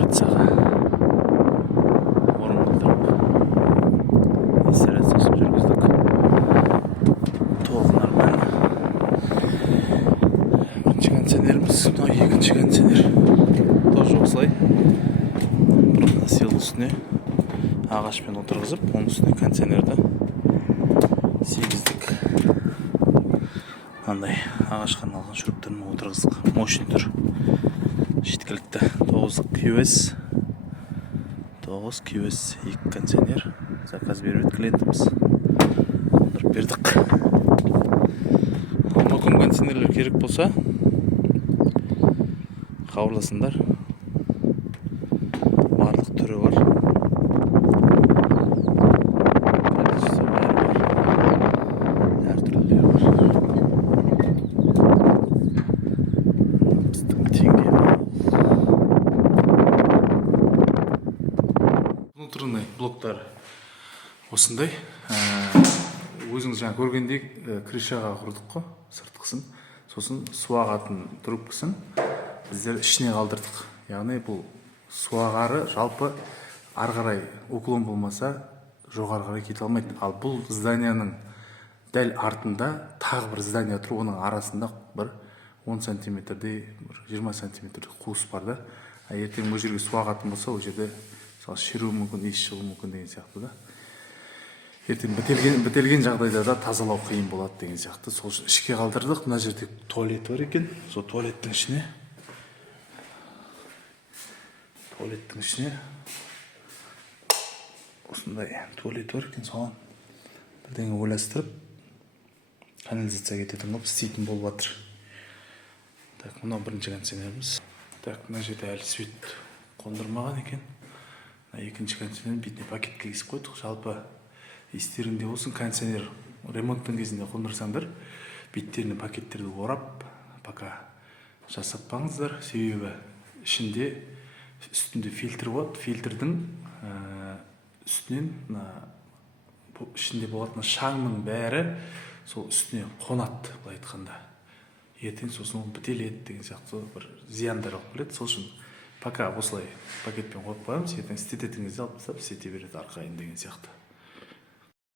операцияға орын қалдырып инсталляциясын жүргіздік. Толық нормально. Бірінші кондиционеріміз, мынау екінші кондиционер. Тоже осылай бір сел үстіне ағашпен отырғызып, оның үстіне кондиционерді сегіздік андай ағашқа арналған шуруптерін отырғыздық. Мощный тұр, жеткілікті. 9 QS 2 кондиционер заказ беріп еді клиентіміз, қондырып бердік. Мүмкін кондиционерлер керек болса хабарласыңдар, барлық түрі бар. Внутренний блоктар осындай. Өзіңіз жаңа көргендей крышаға құрдық қой, сыртқысын. Сосын су ағатын трубкасын біздер ішіне қалдырдық. Яғни бұл су ағары жалпы ары қарай уклон болмаса жоғары қарай кете алмайды. Ал бұл зданияның дәл артында тағы бір здания тұр, оның арасында бір 10 сантиметрдей, 20 сантиметрдей қуыс бар да. Ертең бұл жерге су ағатын болса, ол жерде шеру мүмкін, иіс шығу мүмкін деген сияқты да. Ертең бітелген жағдайда да тазалау қиын болады деген сияқты. Сол ішке қалдырдық. Мына жерде туалет бар екен. Сол туалеттің ішіне осындай туалет бар екен. Соған бірдеңе ойластырып канализация кететін қылып істейтін болып жатыр. Так, мынау бірінші кондиционеріміз. Так, мына жерде әлі свет қондырмаған екен. Екінші кондиционер бетіне пакетке кесіп қойдық. Жалпы естеріңде болсын, кондиционер ремонттың кезінде қондырсаңдар, беттеріне пакеттерді орап, пока жасатпаңыздар. Себебі үстінде фильтр болады. Фильтрдің үстінен ішінде болатын шаңның бәрі сол үстіне қонады, былай айтқанда. Ертең сосын ол бітеледі деген сияқты бір зияндар алып келеді. Сол үшін пока осылай пакетпен қойып қоямыз, ертең істететін кезде алып тастап істете береді арқайын деген сияқты.